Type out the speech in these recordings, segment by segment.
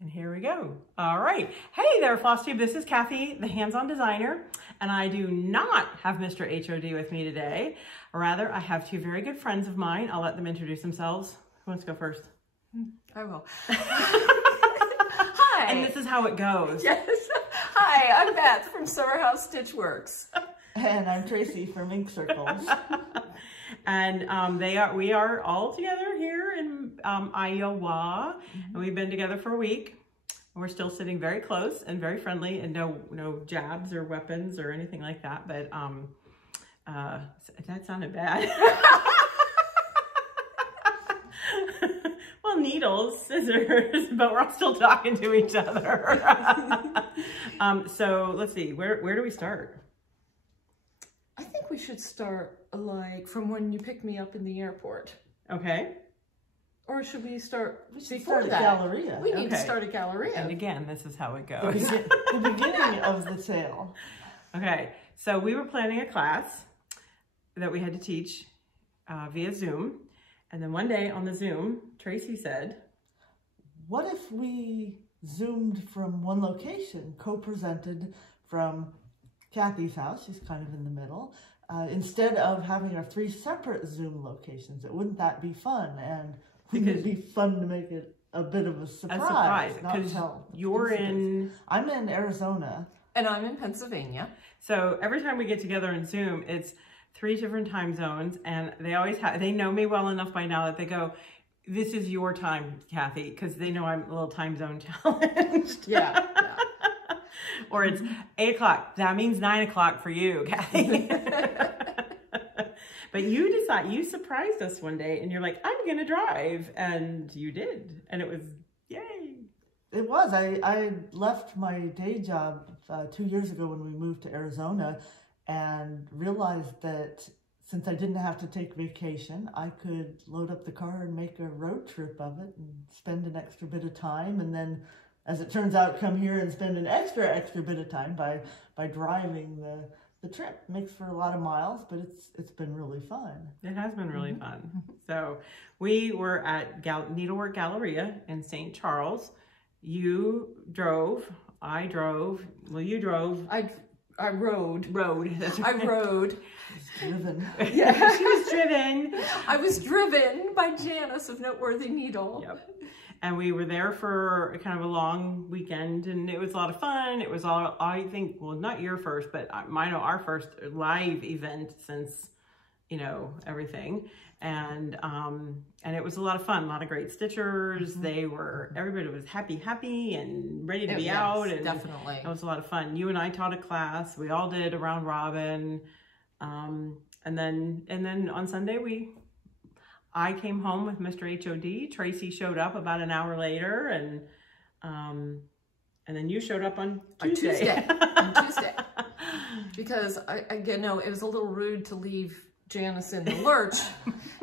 And here we go. All right. Hey there, FlossTube. This is Cathy, the hands-on designer, and I do not have Mr. HOD with me today. Rather, I have two very good friends of mine. I'll let them introduce themselves. Who wants to go first? I will. Hi. And this is how it goes. Yes. Hi, I'm Beth from House Stitche Workes. And I'm Tracy from Ink Circles. And we are all together here in Iowa, and we've been together for a week. We're still sitting very close and very friendly, and no jabs or weapons or anything like that. But that sounded bad. Well, needles, scissors, but we're all still talking to each other. So let's see, where do we start? I think we should start like from when you picked me up in the airport. Okay. Or should we start before start that? at Galleria. We need to start at Galleria. And again, this is how it goes. The beginning of the sale. Okay, so we were planning a class that we had to teach via Zoom. And then one day on the Zoom, Tracy said, what if we Zoomed from one location, co-presented from Cathy's house, she's kind of in the middle, instead of having our 3 separate Zoom locations? Wouldn't that be fun? And wouldn't it be fun to make it a bit of a surprise? Because you're in... I'm in Arizona. And I'm in Pennsylvania. So every time we get together in Zoom, it's 3 different time zones, and they know me well enough by now that they go, this is your time, Cathy, because they know I'm a little time zone challenged. Yeah. Or it's 8 o'clock. That means 9 o'clock for you, Cathy. But you surprised us one day, and you're like, I'm going to drive. And you did. And it was, yay. It was. I left my day job 2 years ago when we moved to Arizona, and realized that since I didn't have to take vacation, I could load up the car and make a road trip of it and spend an extra bit of time. And then, as it turns out, come here and spend an extra bit of time by driving the trip. Makes for a lot of miles, but it's been really fun. It has been really fun. So we were at Needlework Galleria in St. Charles. You drove, I drove, well, you drove. I rode. That's I right. rode. Driven. Yeah, she was driven. I was driven by Janice of Noteworthy Needle. Yep. And we were there for kind of a long weekend, and it was a lot of fun. It was all, I think, well, not your first, but our first live event since, everything. And it was a lot of fun, a lot of great stitchers. Everybody was happy and ready to be out. And definitely. It was a lot of fun. You and I taught a class. We all did a round robin. And then on Sunday, I came home with Mr. HOD. Tracy showed up about an hour later, and then you showed up on Tuesday. On Tuesday. Because it was a little rude to leave Janice in the lurch.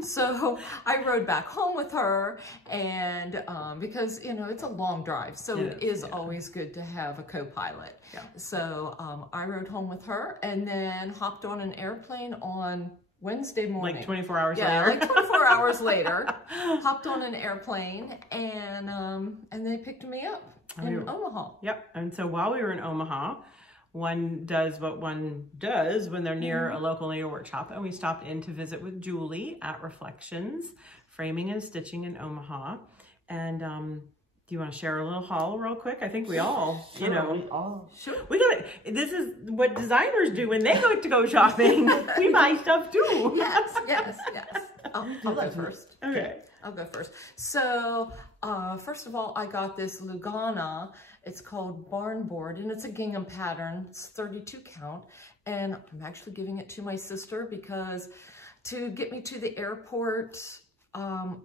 So I rode back home with her, and because it's a long drive, so it is always good to have a co-pilot. Yeah. So I rode home with her, and then hopped on an airplane on Wednesday morning. Like 24 hours later. Yeah, like 24 hours later, hopped on an airplane, and they picked me up in Omaha. Yep. And so while we were in Omaha, one does what one does when they're near a local needlework shop, and we stopped in to visit with Julie at Reflections Framing and Stitching in Omaha. And do you want to share a little haul real quick? I think we all, We gotta, this is what designers do when they go shopping. We buy stuff too. Yes. I'll go first. Okay. I'll go first. So, first of all, I got this Lugana. It's called Barn Board, and it's a gingham pattern. It's 32 count, and I'm actually giving it to my sister because to get me to the airport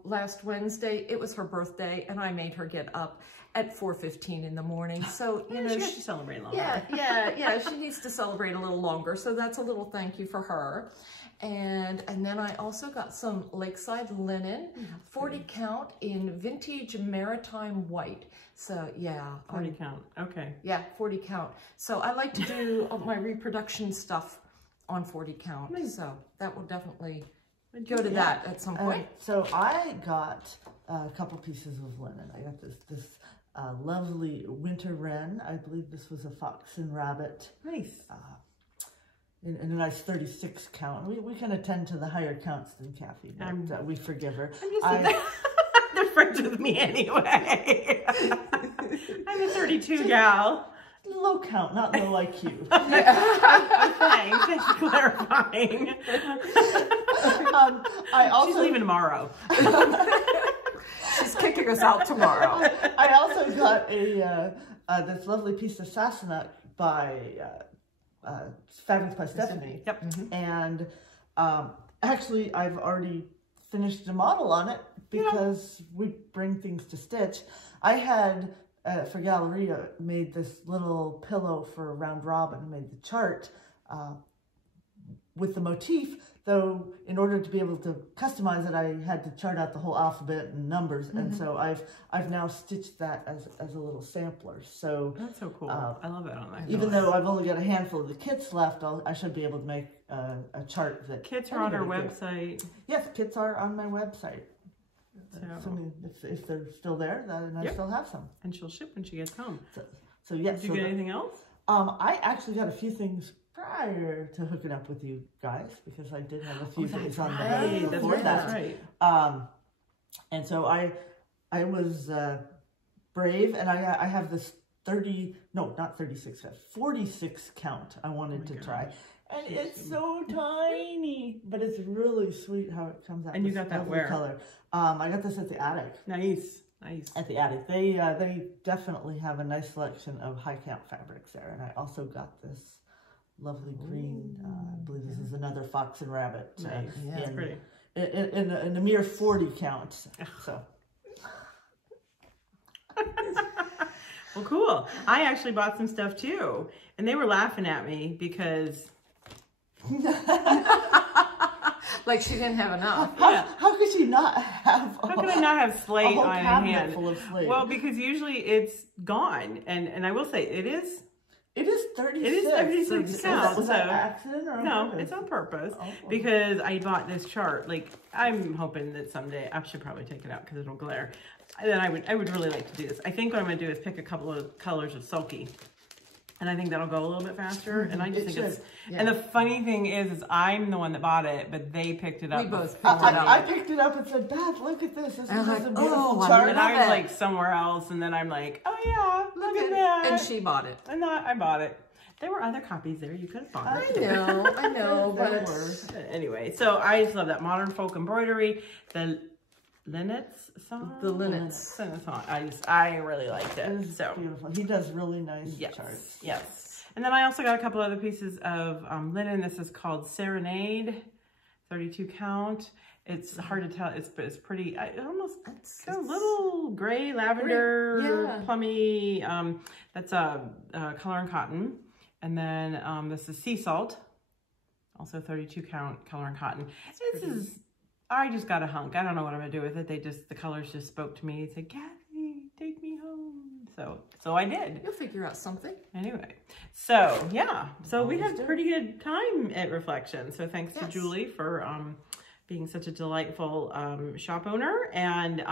last Wednesday, it was her birthday, and I made her get up at 4:15 in the morning. So, she has to celebrate longer. Yeah, she needs to celebrate a little longer. So that's a little thank you for her. And then I also got some Lakeside linen, 40 count in vintage maritime white. So yeah. 40 count, okay. Yeah, 40 count. So I like to do my reproduction stuff on 40 count. So that will definitely go to that at some point. So I got a couple pieces of linen. I got this lovely winter wren. I believe this was a fox and rabbit. Nice. In a nice 36 count. We kind of tend to the higher counts than Cathy, but we forgive her. They're friends with me anyway. I'm a 32 gal. Low count, not low IQ. Thanks for clarifying. She's leaving tomorrow. She's kicking us out tomorrow. I also got this lovely piece of sassenach by Fabrics by Stephanie. Yep. And actually, I've already finished a model on it because we bring things to stitch. I had, for Galleria, made this little pillow for Round Robin, made the chart with the motif, though in order to be able to customize it, I had to chart out the whole alphabet and numbers, and so I've now stitched that as a little sampler. So that's so cool. I love it on that. Even though I've only got a handful of the kits left, I should be able to make a chart that kits are on our website. Yes, kits are on my website. So if they're still there, then I still have some. And she'll ship when she gets home. So yes. Did you get anything else? I actually got a few things prior to hooking up with you guys, because I did have a few things on the head before that. That's right. And so I was brave, and I have this 46 count I wanted to try. And it's so tiny, but it's really sweet how it comes out. And you got that where? Color. I got this at the attic. Nice. At the attic. They definitely have a nice selection of high count fabrics there. And I also got this lovely green, I believe this is another fox and rabbit. Nice. That's pretty. In a mere 40 count. So. Well, cool. I actually bought some stuff too. And they were laughing at me because... Like she didn't have enough. How could she not have? How could I not have slate on hand? Full of slate? Well, because usually it's gone, and I will say it is 36. It is 36 count. Was that an accident or no? It's on purpose because I bought this chart. Like I'm hoping that someday I should probably take it out because it'll glare. And then I would really like to do this. I think what I'm gonna do is pick a couple of colors of sulky. And I think that'll go a little bit faster. And I just think it's... Yeah. And the funny thing is I'm the one that bought it, but they picked it up. We both picked it up. I picked it up and said, Beth, look at this. This is a beautiful chart. And I was like somewhere else. And then I'm like, oh yeah, look at that. And she bought it. And I bought it. There were other copies there. You could have bought it. I know. But anyway, so I just love that modern folk embroidery. The linnets song. The linnets song. I really liked it. It's beautiful. He does really nice charts. Yes. And then I also got a couple other pieces of linen. This is called Serenade, 32 count. It's hard to tell. It's pretty. It's got a little gray, lavender, plummy. That's a color and cotton. And then this is Sea Salt, also 32 count color and cotton. I just got a hunk. I don't know what I'm gonna do with it. The colors just spoke to me. They said, Cathy, take me home. So I did. You'll figure out something. Anyway, so yeah. So we had pretty good time at Reflection. So thanks to Julie for being such a delightful shop owner. And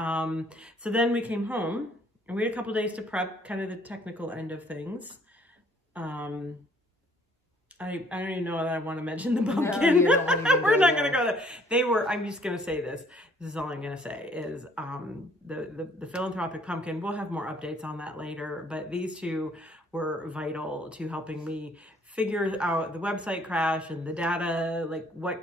so then we came home and we had a couple days to prep kind of the technical end of things. I don't even know that I want to mention the pumpkin. No, we're not going to go there. I'm just going to say this. This is all I'm going to say is the philanthropic pumpkin. We'll have more updates on that later. But these two were vital to helping me figure out the website crash and the data, like what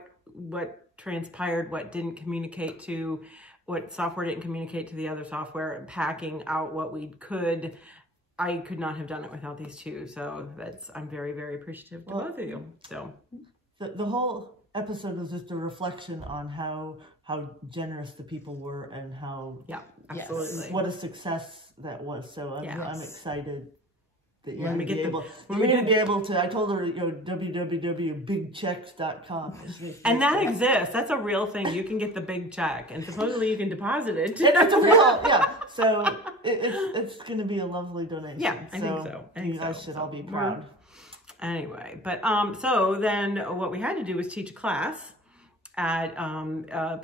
transpired, what didn't communicate to, what software didn't communicate to the other software, and packing out what we could. I could not have done it without these two. So I'm very, very appreciative to both of you. So the whole episode was just a reflection on how generous the people were and how absolutely what a success that was. So I'm excited that you're going to be able to. I told her, www.bigchecks.com. And that exists. That's a real thing. You can get the big check, and supposedly you can deposit it. And it's a real, So it's going to be a lovely donation. Yeah, I think so. You guys should all be proud. Anyway, but so then what we had to do was teach a class. at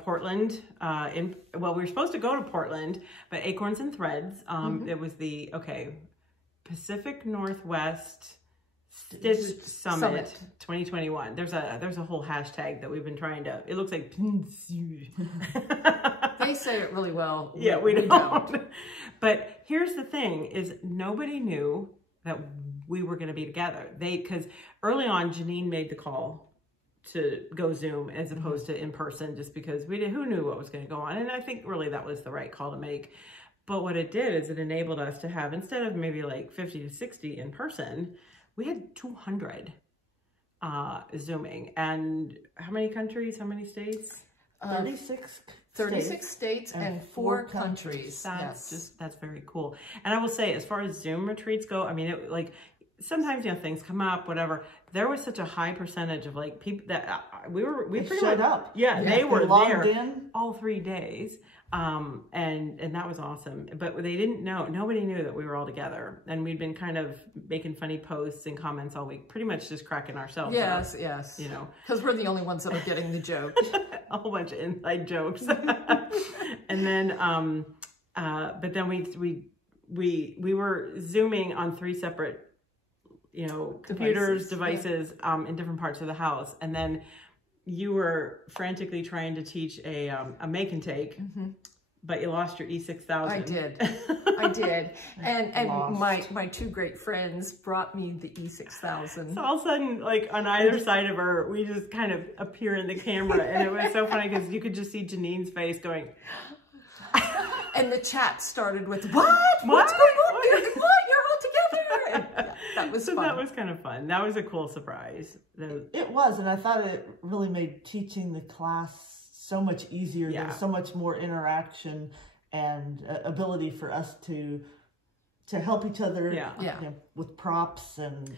Portland. Well, we were supposed to go to Portland, but Acorns and Threads. It was the Pacific Northwest Stitch Summit 2021. There's a whole hashtag that we've been trying to. It looks like. They say it really well. Yeah, we don't. But here's the thing: is nobody knew that we were going to be together. Because early on, Janine made the call to go Zoom as opposed to in person, just because who knew what was going to go on. And I think really that was the right call to make. But what it did is it enabled us to have, instead of maybe like 50 to 60 in person, we had 200 Zooming. And how many countries, how many states? 36 states and 4 countries. That's very cool. And I will say, as far as Zoom retreats go, I mean, sometimes, things come up, whatever. There was such a high percentage of like people that we pretty showed much up. Yeah, they were there in all 3 days. And that was awesome. But they didn't know, nobody knew that we were all together. And we'd been kind of making funny posts and comments all week, pretty much just cracking ourselves up. Yes. Because we're the only ones that are getting the joke. A whole bunch of inside jokes. And then, but then we were Zooming on 3 separate, computers, devices, in different parts of the house. And then you were frantically trying to teach a make and take, but you lost your E6000. I did. And my 2 great friends brought me the E6000. So all of a sudden, like on either side of her, we just kind of appear in the camera. And it was so funny because you could just see Janine's face going. And the chat started with, What's going on here? What? You're all together. And, that was fun. That was kind of fun. That was a cool surprise. It was, and I thought it really made teaching the class so much easier. Yeah. There was so much more interaction and ability for us to help each other with props and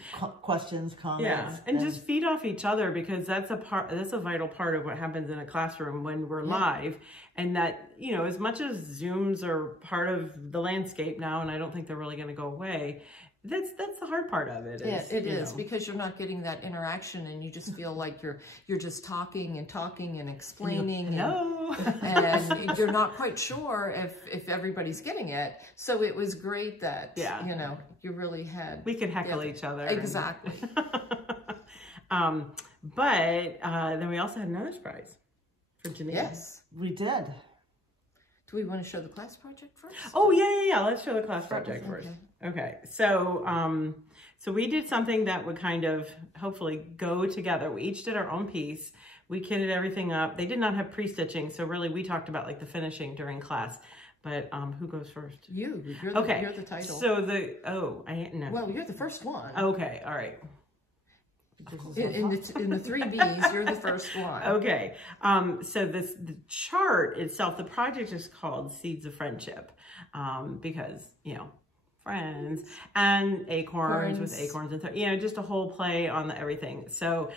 questions, comments. Yeah, and just feed off each other, because that's a vital part of what happens in a classroom when we're live. And that, as much as Zooms are part of the landscape now, and I don't think they're really going to go away, that's the hard part of it. It is because you're not getting that interaction, and you just feel like you're just talking and explaining, and you're not quite sure if everybo's getting it. So it was great that you really had, we could heckle each other. Exactly. But then we also had another surprise for Janine. Yes, we did. Do we want to show the class project first? Oh, yeah. Let's show the class project first. Okay. So, so we did something that would kind of hopefully go together. We each did our own piece. We kitted everything up. They did not have pre-stitching. So really we talked about like the finishing during class. But who goes first? You're the title. So Well, you're the first one. Okay. All right. In the 3 Bs, you're the first one. Okay. So the chart itself, the project is called Seeds of Friendship, because, friends and acorns with acorns and just a whole play on everything. So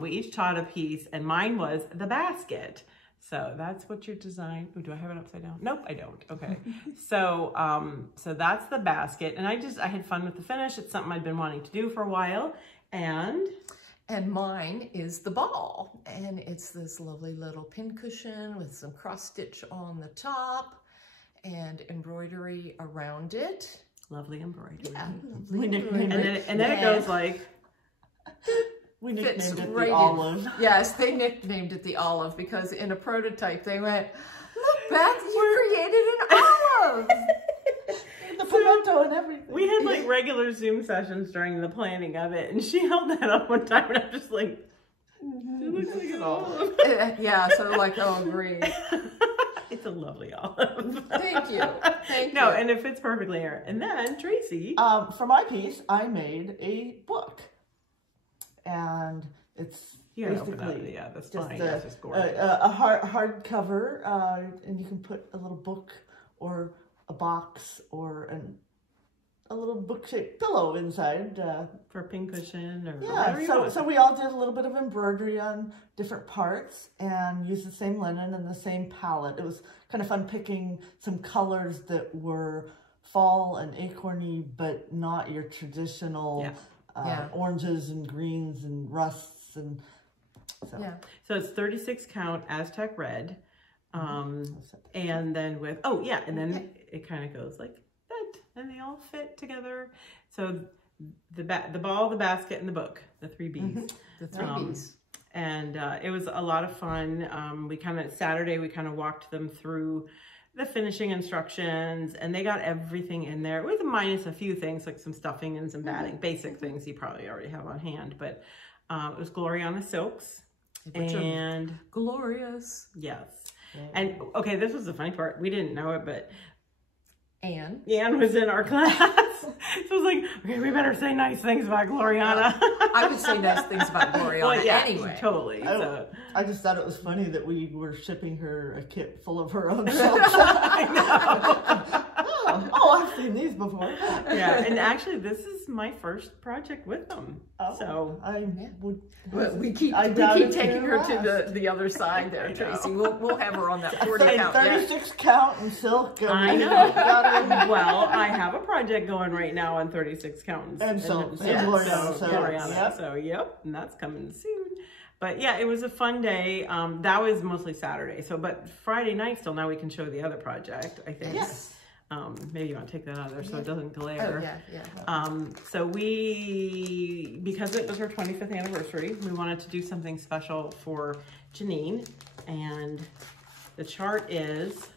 we each taught a piece, and mine was the basket. So that's what your design. Oh, do I have it upside down? Nope, I don't. Okay. So so that's the basket, and I had fun with the finish. It's something I'd been wanting to do for a while. And mine is the ball, and it's this lovely little pin cushion with some cross stitch on the top and embroidery around it. Lovely embroidery. Yeah, lovely embroidery. And then it goes like. We nicknamed it the olive. Yes, they nicknamed it the olive because in a prototype they went, "Look, Beth, you created an olive." The pimento and everything. We had like regular Zoom sessions during the planning of it, and she held that up one time, and I'm just like, it looks like an olive. Yeah, so like, oh, great. It's a lovely olive. Thank you. No, and it fits perfectly here. And then Tracy. For my piece, I made a book, and it's basically that's just fine. That's just gorgeous. A hardcover, and you can put a little book or a box or a little book-shaped pillow inside. For a pincushion or whatever you want. So we all did a little bit of embroidery on different parts and used the same linen and the same palette. It was kind of fun picking some colors that were fall and acorny, but not your traditional oranges and greens and rusts. And So. Yeah. So it's 36 count Aztec red. And then with, and then it kind of goes like that, and they all fit together. So the ball, the basket, and the book, the 3 B's. The 3 B's. And it was a lot of fun. Saturday, we kind of walked them through the finishing instructions, and they got everything in there with minus a few things like some stuffing and some batting, basic things you probably already have on hand. But it was Gloriana silks. Which and glorious. Yes. And okay, this was the funny part. We didn't know it, but Anne was in our class. So I was like, okay, we better say nice things about Gloriana. I would say nice things about Gloriana anyway. Totally. I just thought it was funny that we were shipping her a kit full of her own silks. I know. I've seen these before. Yeah, and actually this is my first project with them. We keep taking her to the other side there, Tracy. We'll have her on that 40 count. 36 count and silk. I know. Well, I have a project going right now on 36 count and silk. Gloriana. So and that's coming soon. But yeah, it was a fun day. That was mostly Saturday. But Friday night still, now we can show the other project, I think. Yes. Maybe you want to take that out of there so it doesn't glare. Oh, yeah. So because it was her 25th anniversary, we wanted to do something special for Janine. And the chart is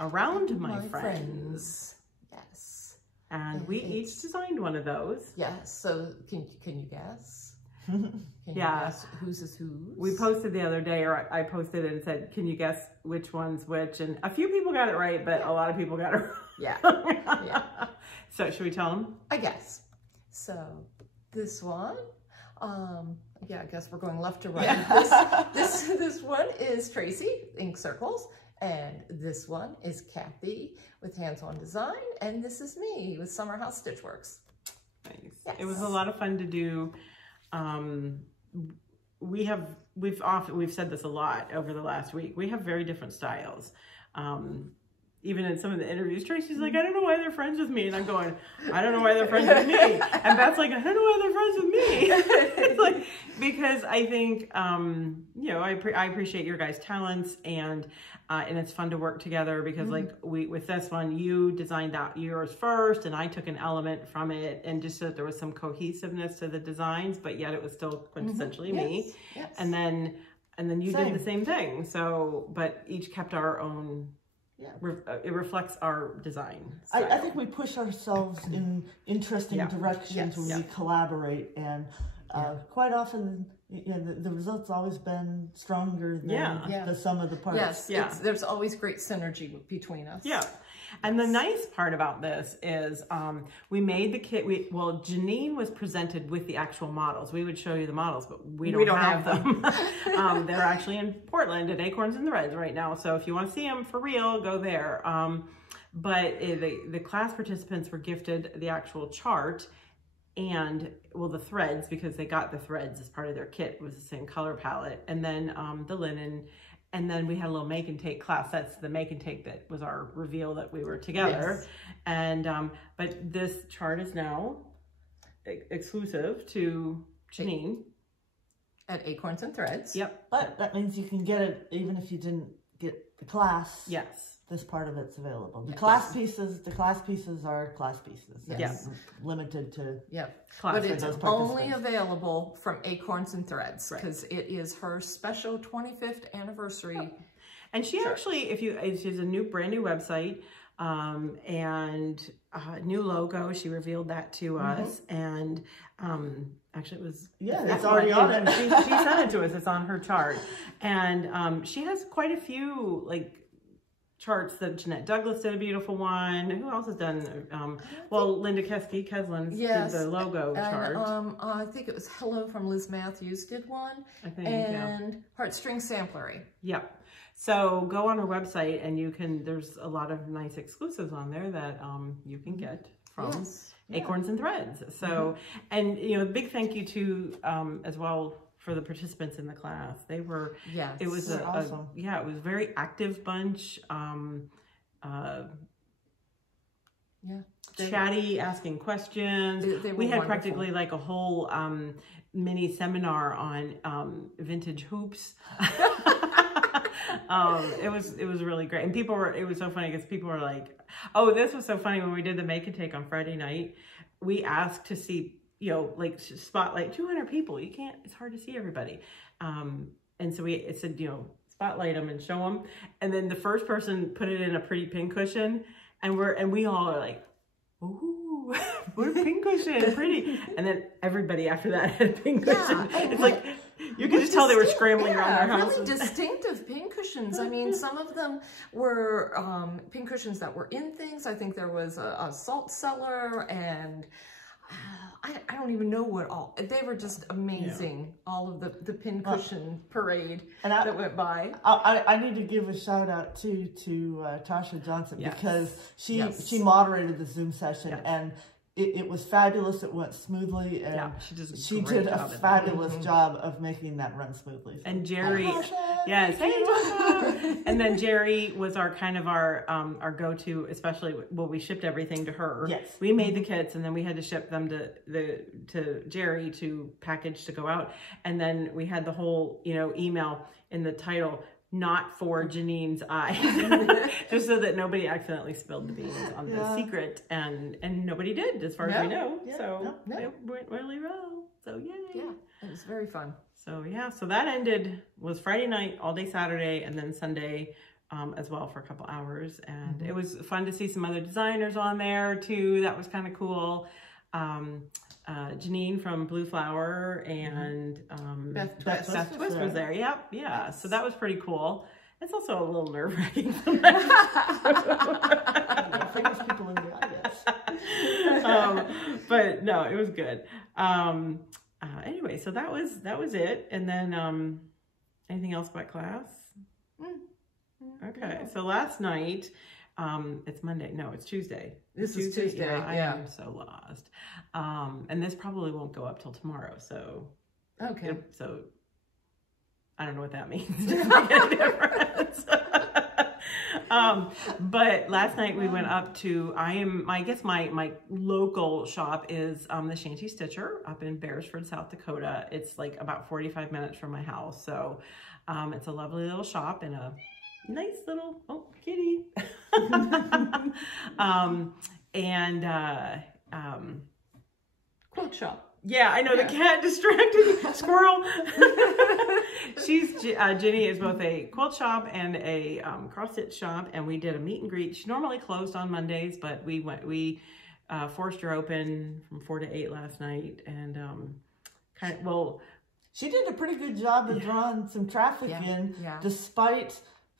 Around My Friends. Yes. And we each designed one of those. Yes. So can you guess? Can you guess whose is whose? We posted the other day, or I posted it and said, can you guess which one's which? And a few people got it right, but a lot of people got it wrong. Yeah. So should we tell them? I guess. So this one, I guess we're going left to right. Yeah. This one is Tracy, Ink Circles. And this one is Cathy with Hands-On Design. And this is me with House Stitche Workes. Nice. Yes. It was a lot of fun to do. We've said this a lot over the last week. We have very different styles. Even in some of the interviews, Tracy's like, I don't know why they're friends with me. And I'm going, I don't know why they're friends with me. And Beth's like, I don't know why they're friends with me. It's like, because I think, I appreciate your guys' talents, and it's fun to work together because with this one, you designed out yours first, and I took an element from it, and just so that there was some cohesiveness to the designs, but yet it was still quintessentially me. Yes. And then you did the same thing. So, but each kept our own. Yeah, it reflects our design. I think we push ourselves in interesting directions when we collaborate, and quite often, the result's always been stronger than the sum of the parts. Yes, there's always great synergy between us. Yeah, and the nice part about this is we made the kit. Janine was presented with the actual models. We would show you the models, but we don't have them. They're actually in Portland at Acorns Threads right now. So if you want to see them for real, go there. But the class participants were gifted the actual chart and the threads, because they got the threads as part of their kit. It was the same color palette, and then the linen. And then we had a little make and take class. That's the make and take that was our reveal that we were together. Yes. And, but this chart is now exclusive to Janine. At Acorns Threads. Yep. But that means you can get it even if you didn't get the class. Yes. This part of it's available. The class pieces are class pieces. Yes. Limited to but it's only available from Acorns Threads because it is her special 25th anniversary. And she actually, she has a brand new website and a new logo. She revealed that to us, and actually it was it's already on it. She sent it to us. It's on her chart, and she has quite a few charts. That Jeanette Douglas did a beautiful one. Who else has done? Linda Keslin's did the logo chart. I think it was Hello from Liz Matthews did one. I think, and Heartstring Samplery. Yep. So go on her website and there's a lot of nice exclusives on there that you can get from Acorns Threads. So, and big thank you to as well for the participants in the class. They were, it was awesome. It was a very active bunch. chatty, asking questions. We had practically like a whole mini seminar on vintage hoops. It was really great, and it was so funny because people were like, oh, this was so funny when we did the make and take on Friday night. We asked to see, you know, like spotlight 200 people. You can't, it's hard to see everybody. And so it said, you know, spotlight them and show them. And then the first person put it in a pretty pincushion, and we all are like, ooh, what a pincushion, pretty. And then everybody after that had a pincushion. Yeah, it's like, you could just tell they were scrambling around their house. Really distinctive pincushions. I mean, some of them were pincushions that were in things. I think there was a salt cellar, and I don't even know what all. They were just amazing. Yeah. All of the pincushion parade that went by. I need to give a shout out to Tasha Johnson, because she moderated the Zoom session, and it was fabulous. It went smoothly, and she did a fabulous job of making that run smoothly. So. And Jerry, and then Jerry was our our go-to, especially we shipped everything to her. Yes, we made the kits, and then we had to ship them to Jerry to package to go out, and then we had the whole email in the title, not for Janine's eyes, just so that nobody accidentally spilled the beans on the secret, and nobody did, as far as we know. So it went really well. So yay! Yeah, it was very fun. So so that was Friday night, all day Saturday, and then Sunday as well for a couple hours, and it was fun to see some other designers on there too. That was kind of cool. Janine from Blue Flower and Beth Twist was there. Yep, yeah. Yes. So that was pretty cool. It's also a little nerve-wracking sometimes. Famous people in the audience. But no, it was good. Anyway, so that was it. And then anything else about class? Okay, so last night. It's Monday. No, it's Tuesday. This is Tuesday. Yeah, I am so lost. And this probably won't go up till tomorrow. So, okay. So I don't know what that means. It doesn't make any difference. But last night we went up to, I guess my local shop is the Shanty Stitcher up in Beresford, South Dakota. It's like about 45 minutes from my house. So it's a lovely little shop in a nice little, kitty. Quilt shop. Yeah, I know, the cat distracted me. Squirrel. Jenny is both a quilt shop and a cross stitch shop, and we did a meet and greet. She's normally closed on Mondays, but we forced her open from 4 to 8 last night, and she did a pretty good job of drawing some traffic in, despite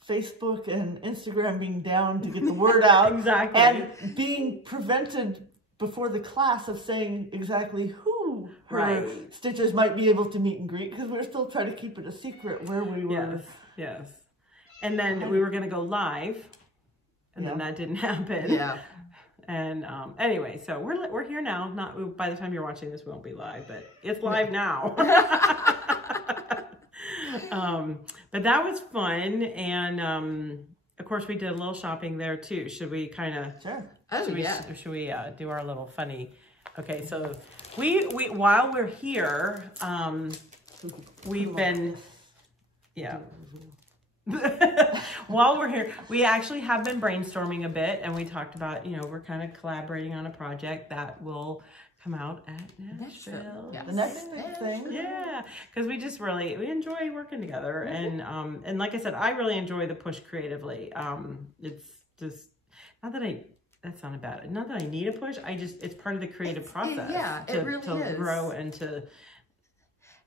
Facebook and Instagram being down to get the word out. Exactly. And being prevented before the class of saying exactly who her stitchers might be able to meet and greet, because we were still trying to keep it a secret where we were. Yes. And then we were going to go live, and then that didn't happen. Yeah. And anyway, so we're here now. Not by the time you're watching this, we won't be live, but it's live now. But that was fun, and of course we did a little shopping there too. Should we kind of? Sure. Should we do our little funny? Okay, so we while we're here, we've been while we're here, we actually have been brainstorming a bit, and we talked about we're kind of collaborating on a project that will come out at Nashville. The next thing. Yeah, because we enjoy working together, and like I said, I really enjoy the push creatively. It's just not that I need a push. It's part of the creative process. It really is. Grow and to.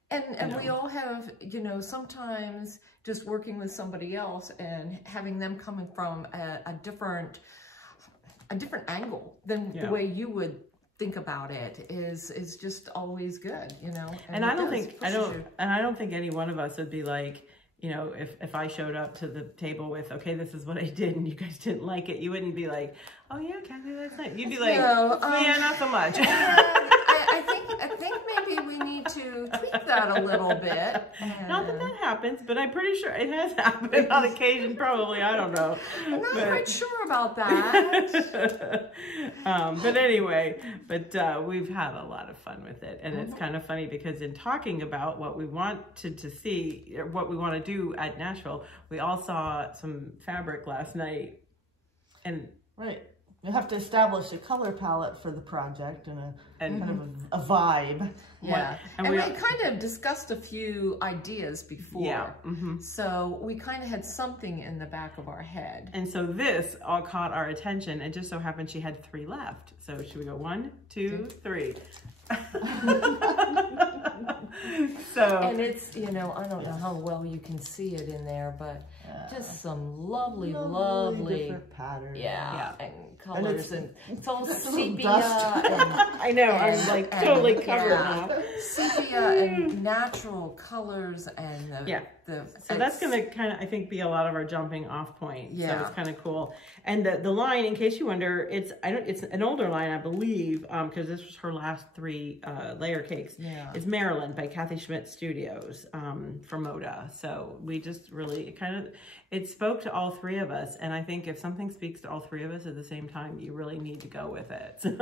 And we all have, sometimes just working with somebody else and having them coming from a different angle than the way you would think about it is just always good, And I don't think any one of us would be like, if I showed up to the table with, okay, this is what I did, and you guys didn't like it, you wouldn't be like, oh yeah, Cathy, that's nice. You'd be like, yeah, not so much. I think maybe we need to tweak think that a little bit. Not that that happens, but I'm pretty sure it has happened on occasion, probably. I don't know. I'm not quite sure about that. But anyway, we've had a lot of fun with it. And it's kind of funny because in talking about what we wanted to see, or what we want to do at Nashville, we all saw some fabric last night. And right. You have to establish a color palette for the project and a kind of a vibe. Yeah, and we kind of discussed a few ideas before. Yeah. So we kind of had something in the back of our head. And so this all caught our attention. It just so happened she had 3 left. So should we go 1, 2, 3? And it's, you know, I don't know how well you can see it in there, but just some lovely different patterns. Yeah, and colors, and it's all sepia. I know, I'm like totally covered now. Sepia and natural colors and so that's going to kind of, I think, be a lot of our jumping off point. Yeah. So it's kind of cool. And the line, in case you wonder, it's an older line, I believe, because this was her last 3 layer cakes. Yeah. It's Maryland by Cathy Studios from Moda. So we just really it spoke to all 3 of us. And I think if something speaks to all 3 of us at the same time, you really need to go with it. So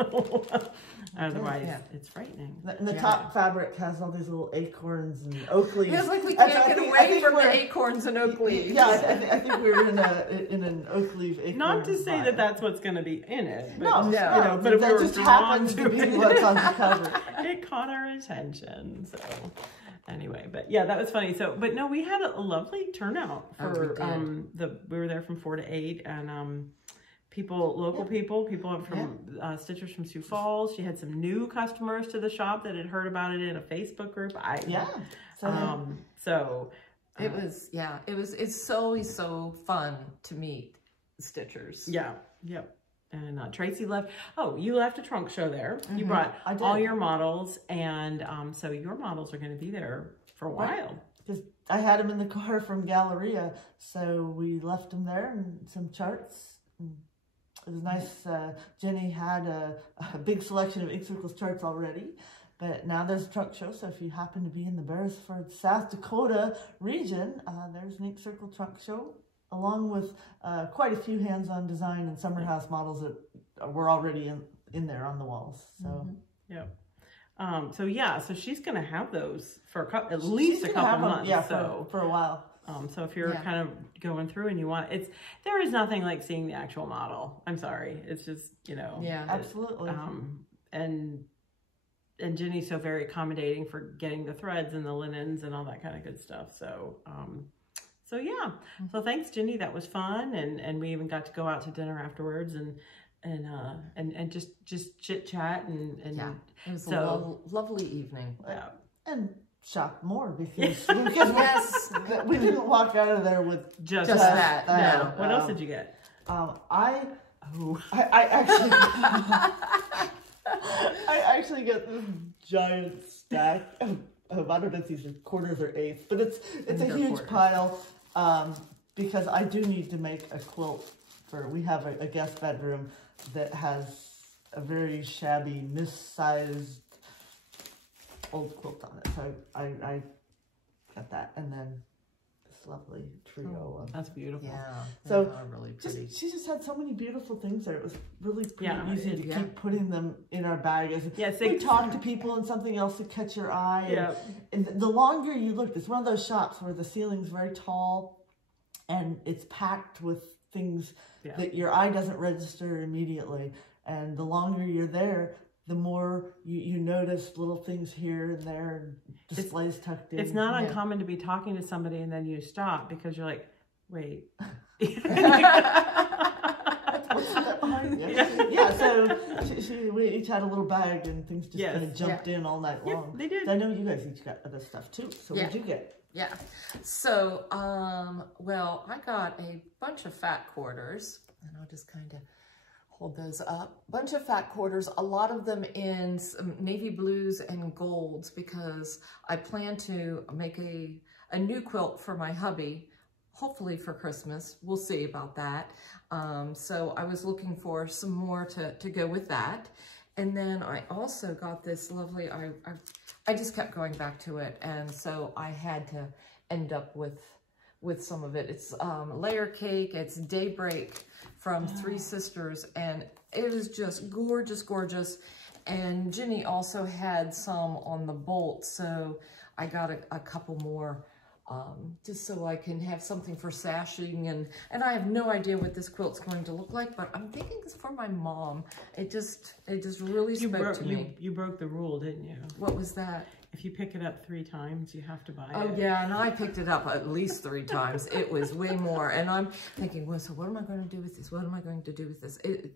otherwise, it's frightening. And the top fabric has all these little acorns and oak leaves. It's like we can't get away from the acorns and oak leaves. Yeah, I think we were in an oak leaf acorn. Not to say that that's what's going to be in it. But, no, but if that we were just happens to be what's on the cover. It caught our attention. So anyway, but yeah, that was funny. So, but no, we had a lovely turnout for we were there from 4 to 8, and local people from Stitchers from Sioux Falls. She had some new customers to the shop that had heard about it in a Facebook group. It's always so fun to meet Stitchers. Yeah. Yep. And Tracy left. Oh, you left a trunk show there. You brought all your models, and so your models are going to be there for a while. Because I had them in the car from Galleria, so we left them there and some charts. It was nice. Jenny had a big selection of Ink Circles charts already, but now there's a trunk show. So if you happen to be in the Beresford, South Dakota region, there's an Ink Circle trunk show, along with quite a few hands-on design and summer house models that were already in there on the walls. So so she's gonna have those for at least a couple months. Yeah, for a while. So if you're kind of going through and you want, there is nothing like seeing the actual model. I'm sorry, it's just, you know. Yeah, absolutely. And Jenny's so very accommodating for getting the threads and the linens and all that kind of good stuff. So yeah. So thanks, Jenny. That was fun, and we even got to go out to dinner afterwards and just chit chat and it was a lovely evening. Yeah. And shop more because we didn't walk out of there with just that. No. What else did you get? I actually got this giant stack of, I don't know if these are quarters or eighths, but it's a huge pile because I do need to make a quilt we have a guest bedroom that has a very shabby, missized old quilt on it. So I got that, and then this lovely trio of, that's beautiful. Yeah, so really pretty. She just had so many beautiful things there. It was really pretty easy to keep putting them in our bag as we talk to people and something else to catch your eye. And the longer you look, it's one of those shops where the ceiling's very tall and it's packed with things that your eye doesn't register immediately. And the longer you're there, the more you notice little things here and there, and displays tucked in. It's not uncommon to be talking to somebody and then you stop because you're like, wait. What's that behind you? So we each had a little bag and things just kind of jumped in all night long. They did. I know you guys each got other stuff too. So what did you get? Yeah. So, well, I got a bunch of fat quarters, and I'll just kind of hold those up. Bunch of fat quarters, a lot of them in some navy blues and golds, because I plan to make a new quilt for my hubby, hopefully for Christmas. We'll see about that. So I was looking for some more to go with that. And then I also got this lovely, I just kept going back to it. And so I had to end up with some of it. It's layer cake. It's Daybreak from Three Sisters. And it was just gorgeous, gorgeous. And Ginny also had some on the bolt. So I got a couple more just so I can have something for sashing. And I have no idea what this quilt's going to look like, but I'm thinking it's for my mom. It just really spoke to me. You broke the rule, didn't you? What was that? If you pick it up 3 times, you have to buy it. Oh yeah, and I picked it up at least 3 times. It was way more. And I'm thinking, well, so what am I going to do with this? What am I going to do with this? It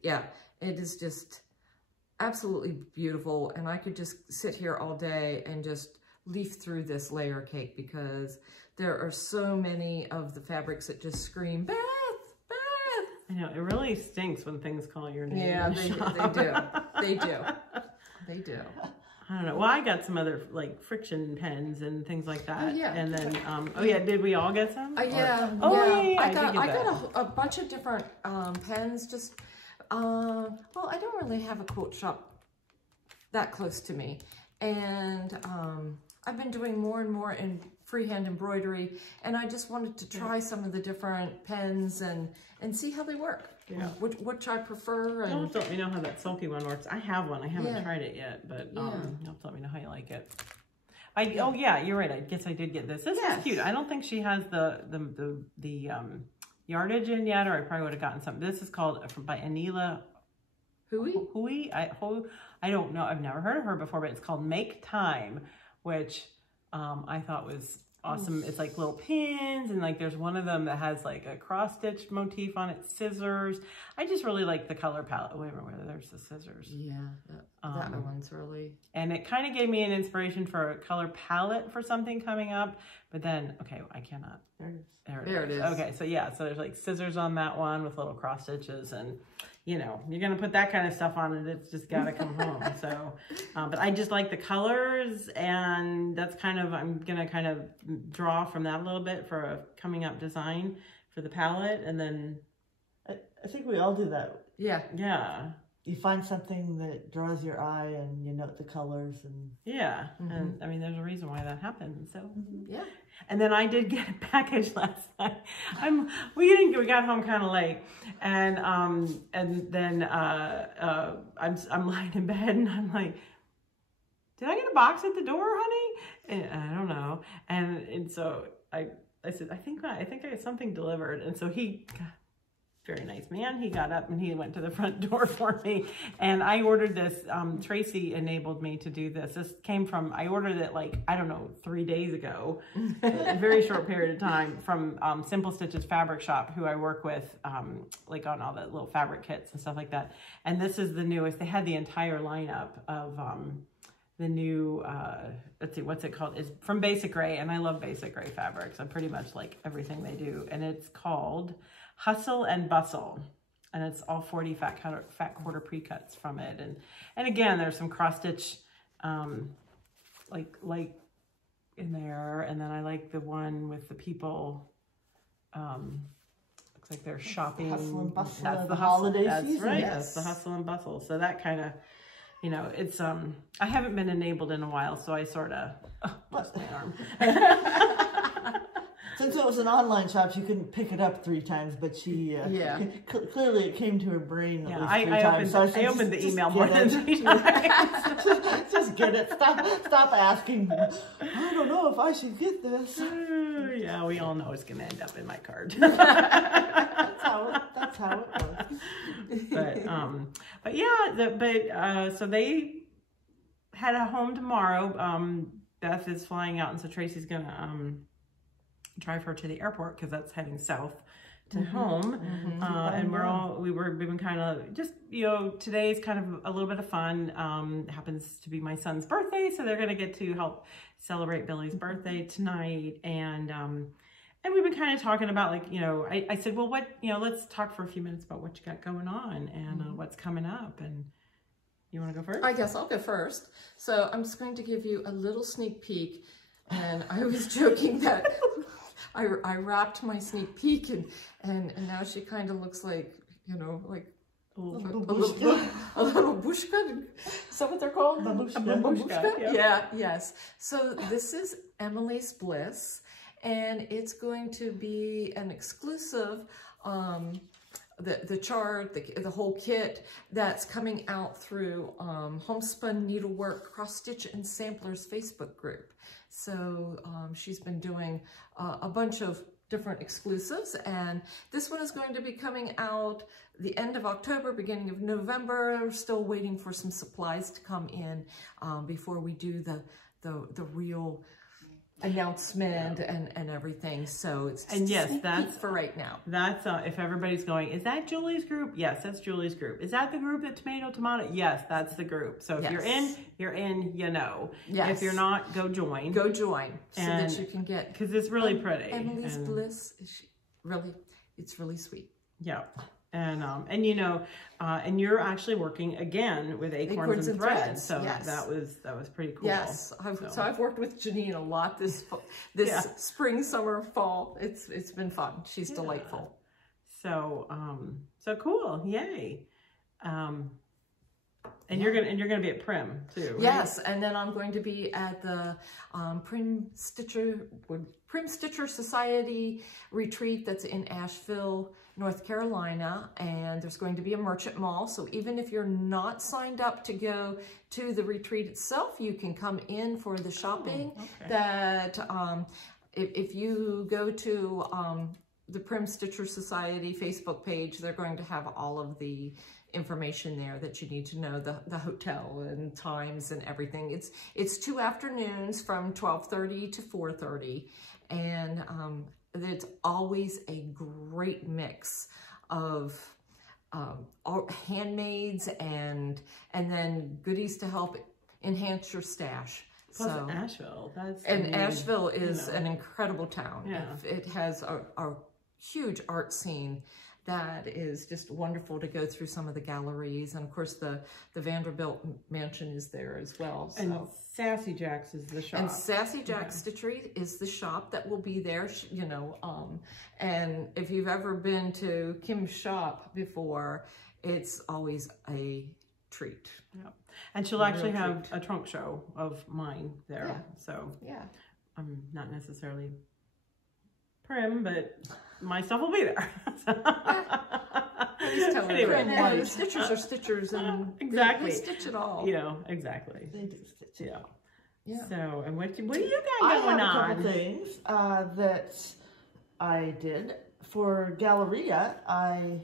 is just absolutely beautiful. And I could just sit here all day and just leaf through this layer cake because there are so many of the fabrics that just scream, Beth, Beth. I know, it really stinks when things call your name. Yeah, they do. They do. They do. I don't know. Well, I got some other like friction pens and things like that. Oh, yeah. And then, oh yeah, did we all get some? Yeah. Oh yeah. I got a bunch of different pens. Just, well, I don't really have a quilt shop that close to me. And I've been doing more and more in freehand embroidery, and I just wanted to try some of the different pens and see how they work. Yeah. Which I prefer. And Don't let me know how that sulky one works. I have one. I haven't tried it yet, but you'll let me know how you like it. Oh yeah, you're right. I guess I did get this. This is cute. I don't think she has the yardage in yet, or I probably would have gotten something. This is called by Anila Hui. I don't know. I've never heard of her before, but it's called Make Time, which I thought was awesome. It's like little pins, and like there's one of them that has like a cross stitch motif on it, scissors. I just really like the color palette. Wait a minute, there's the scissors. Yeah, that one's really. And it kind of gave me an inspiration for a color palette for something coming up. But then, okay, I cannot. There it is. Okay, so yeah, so there's like scissors on that one with little cross stitches, and you know, you're gonna put that kind of stuff on it, it's just gotta come home. So, but I just like the colors, and that's kind of, I'm gonna kind of draw from that a little bit for a coming up design for the palette, and then. I think we all do that. Yeah. Yeah. You find something that draws your eye, and you note the colors, and yeah, and I mean, there's a reason why that happened. So yeah. And then I did get a package last night. We got home kind of late, and then I'm lying in bed, and I'm like, did I get a box at the door, honey? And I don't know. And so I said, I think I got something delivered, and so he. Very nice man. He got up and he went to the front door for me. And I ordered this. Tracy enabled me to do this. This came from, I ordered it like, I don't know, 3 days ago, a very short period of time, from Simple Stitches Fabric Shop, who I work with, like on all the little fabric kits and stuff like that. And this is the newest. They had the entire lineup of the new, let's see, what's it called? It's from Basic Gray, and I love Basic Gray fabrics. I pretty much like everything they do. And it's called Hustle and Bustle, and it's all 40 fat quarter pre-cuts from it, and again, there's some cross stitch like in there, and then I like the one with the people. Looks like they're shopping. Hustle and bustle. That's the holiday season. That's right. Yes. That's the hustle and bustle. So that kind of, you know, it's I haven't been enabled in a while, so I sort of lost my arm. Since it was an online shop, she couldn't pick it up 3 times, but she clearly it came to her brain at least 3 times. I opened the email more than 3 times. just get it. Stop asking. I don't know if I should get this. Yeah, we all know it's going to end up in my card. That's how it works. But yeah, so they had a home tomorrow. Beth is flying out, and so Tracy's going to drive her to the airport because that's heading south to home. And we've been kind of just, you know, today's kind of a little bit of fun. Happens to be my son's birthday, so they're going to get to help celebrate Billy's birthday tonight. And we've been kind of talking about, like, you know, I said, well, let's talk for a few minutes about what you got going on and what's coming up. And you want to go first? I guess I'll go first. So I'm just going to give you a little sneak peek. And I was joking that I wrapped my sneak peek, and now she kind of looks like, you know, like a little bushka. Is that what they're called? Babushka. A babushka? Babushka, Yeah, yes. So this is Emily's Bliss, and it's going to be an exclusive, the chart, the whole kit that's coming out through Homespun Needlework Cross Stitch and Samplers Facebook group. So she's been doing a bunch of different exclusives, and this one is going to be coming out the end of October, beginning of November. We're still waiting for some supplies to come in before we do the real announcement and everything. So it's just that's for right now. That's if everybody's going, is that Julie's group? Yes, that's Julie's group. Is that the group that Tomato? Yes, that's the group. So if you're in, you know. Yes. If you're not, go join. Go join so that you can get, because it's really pretty. Emily's Bliss is it's really sweet. Yeah. And you know, and you're actually working again with Acorns and Threads, so that was pretty cool. Yes, so I've worked with Janine a lot this spring, summer, fall. It's been fun. She's delightful. So so cool, yay! And you're gonna be at Prim too, right? Yes, and then I'm going to be at the Prim Stitcher Society retreat that's in Asheville, North Carolina, and there's going to be a merchant mall. So even if you're not signed up to go to the retreat itself, you can come in for the shopping. That if you go to the Prim Stitcher Society Facebook page, they're going to have all of the information there that you need to know, the hotel and times and everything. It's 2 afternoons from 12:30 to 4:30, and it's always a great mix of handmaids and then goodies to help enhance your stash. Plus so Asheville, Asheville is an incredible town. Yeah. It has a huge art scene that is just wonderful to go through some of the galleries. And of course the Vanderbilt mansion is there as well. So. And Sassy Jack's is the shop. And Sassy Jack's Stitchery is the shop that will be there, you know. And if you've ever been to Kim's shop before, it's always a treat. Yeah. And she'll actually have a trunk show of mine there. Yeah. So I'm not necessarily Prim, but my stuff will be there. Anyway, the stitchers are stitchers, and they stitch it all. You know, exactly. They do stitch it. Yeah. So, and what do you got going on? I have a couple things that I did. For Galleria, I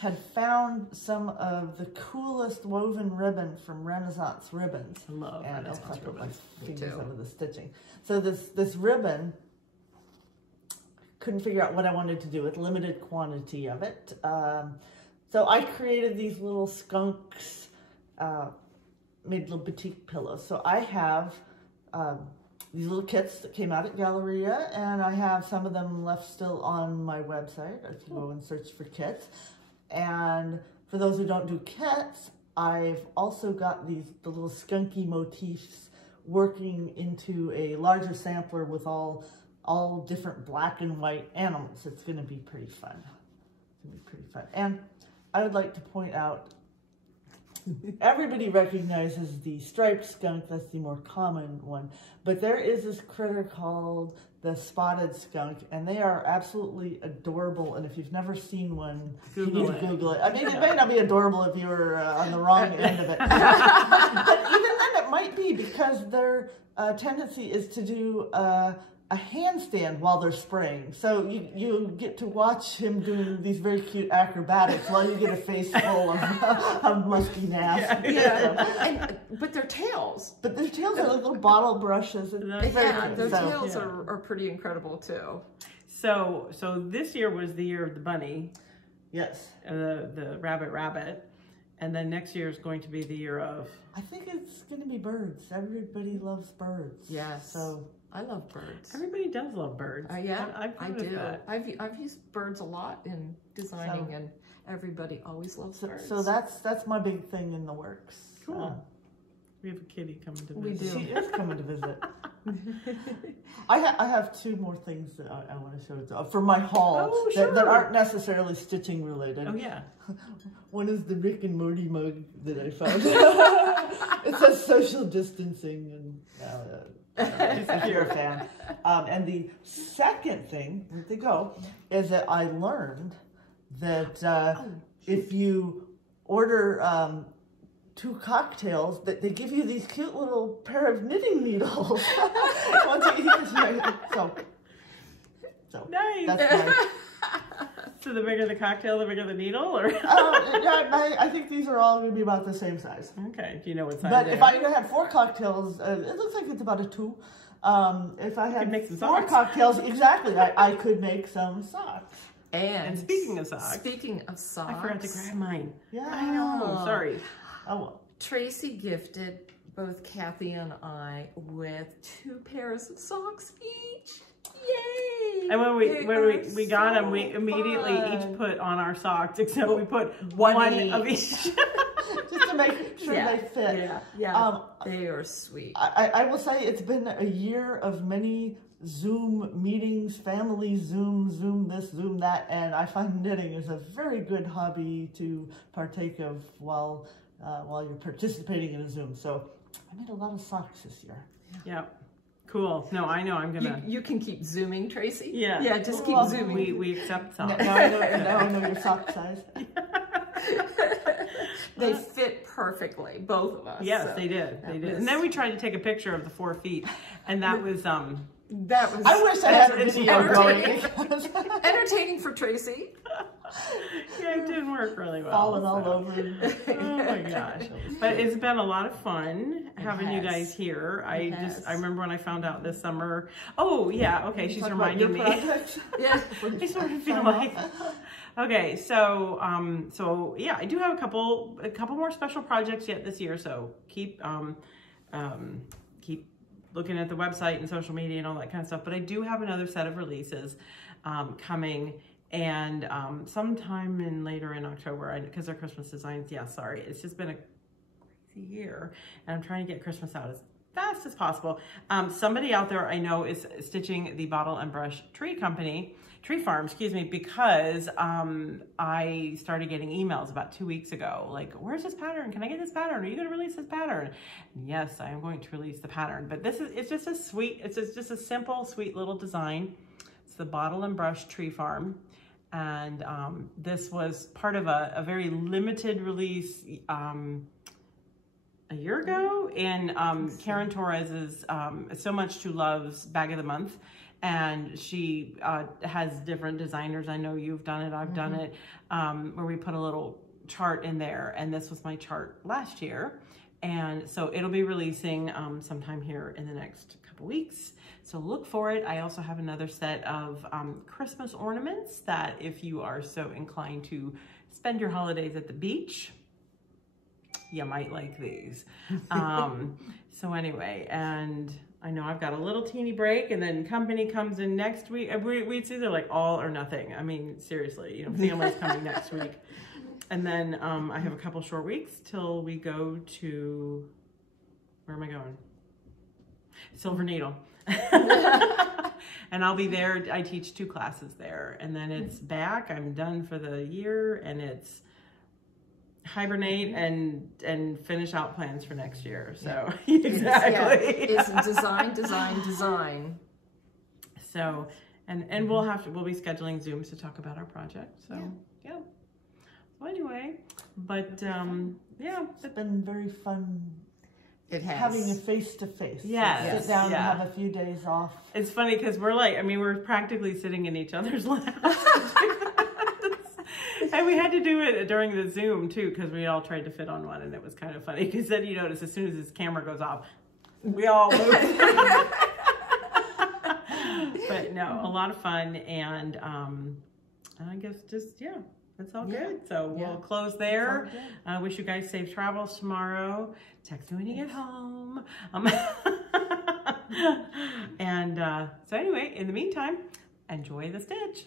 had found some of the coolest woven ribbon from Renaissance Ribbons. I love Renaissance ribbons. My fingers over the stitching. So this ribbon, couldn't figure out what I wanted to do with, limited quantity of it. So I created these little skunks, made little boutique pillows. So I have these little kits that came out at Galleria, and I have some of them left still on my website. I can go and search for kits. And for those who don't do kits, I've also got the little skunky motifs working into a larger sampler with all different black and white animals. It's going to be pretty fun. It's going to be pretty fun. And I would like to point out, everybody recognizes the striped skunk. That's the more common one. But there is this critter called the Spotted Skunk, and they are absolutely adorable. And if you've never seen one, you need to Google it. I mean, it may not be adorable if you're on the wrong end of it. But even then it might be, because their tendency is to do a handstand while they're spraying. So you get to watch him doing these very cute acrobatics while you get a face full of musky nass. But their tails. But their tails are little bottle brushes. And their tails are pretty incredible too. So this year was the year of the bunny. Yes. The rabbit. And then next year is going to be the year of... I think it's going to be birds. Everybody loves birds. Yes. So I love birds. Everybody does love birds. Yeah, I do. I've used birds a lot in designing, and everybody always loves birds. So that's my big thing in the works. Cool. We have a kitty coming to visit. We do. She is coming to visit. I have two more things that I want to show for my haul sure. that aren't necessarily stitching related. Oh, yeah. One is the Rick and Morty mug that I found. It says social distancing, and if you're a fan. And the second thing, where'd they go, is that I learned that if you order 2 cocktails, that they give you these cute little pair of knitting needles. So nice. That's nice. So the bigger the cocktail, the bigger the needle, or? Yeah, I think these are all going to be about the same size. Okay. Do you know what size? But if I had 4 cocktails, it looks like it's about a 2. If I had make some 4 socks. cocktails, exactly, I could make some socks. And speaking of socks, I forgot to grab mine. Yeah, I know. Sorry. Oh well. Tracy gifted both Cathy and I with 2 pairs of socks each. Yay! And when we got them, we immediately each put on our socks, except we put one of each. Just to make sure they fit. Yeah, they are sweet. I will say it's been a year of many Zoom meetings, family Zoom this, Zoom that, and I find knitting is a very good hobby to partake of while you're participating in a Zoom. So I made a lot of socks this year. Yeah. Cool. No, I know I'm gonna. You can keep zooming, Tracy. Yeah. Yeah, just keep zooming. We accept socks. Now I know your sock size. They fit perfectly, both of us. Yes, so they did. They did. And then we tried to take a picture of the 4 feet, and that was I wish I had a video going. Entertaining for Tracy. Yeah, it didn't work really well. Falling all over. Oh my gosh. But it's been a lot of fun having you guys here. I remember when I found out this summer. Oh yeah, okay, she's reminding me. Yeah. I sort of feel like. Okay, so yeah, I do have a couple more special projects yet this year, so keep looking at the website and social media and all that kind of stuff. But I do have another set of releases coming, and sometime later in October, because they're Christmas designs. Yeah, sorry, it's just been a crazy year, and I'm trying to get Christmas out as fast as possible. Somebody out there I know is stitching the Bottle and Brush Tree Farm, excuse me, because I started getting emails about 2 weeks ago, like, where's this pattern? Can I get this pattern? Are you going to release this pattern? And yes, I am going to release the pattern, but it's just a sweet, it's just a simple, sweet little design. It's the Bottle and Brush Tree Farm. And this was part of a very limited release a year ago in Karen Torres's So Much to Love's Bag of the Month. And she has different designers. I know you've done it, I've done it, where we put a little chart in there. And this was my chart last year. And so it'll be releasing sometime here in the next couple weeks. So look for it. I also have another set of Christmas ornaments that if you are so inclined to spend your holidays at the beach, you might like these. So anyway, and I know I've got a little teeny break, and then company comes in next week. It's either like all or nothing. I mean, seriously, you know, family's coming next week. And then I have a couple short weeks till we go to, where am I going? Silver Needle. And I'll be there. I teach 2 classes there, and then it's back. I'm done for the year, and it's hibernate and finish out plans for next year. So exactly, it's design. So and we'll be scheduling Zooms to talk about our project. So yeah. So anyway, but yeah, it's been very fun. It has. Having a face-to-face. Yes. Sit down and have a few days off. It's funny because we're practically sitting in each other's laps. And we had to do it during the Zoom too, because we all tried to fit on one, and it was kind of funny because then you notice as soon as this camera goes off, we all move. But no, a lot of fun, and I guess just that's all good. So we'll close there. Wish you guys safe travels tomorrow. Text me when you get home. And so anyway, in the meantime, enjoy the stitch.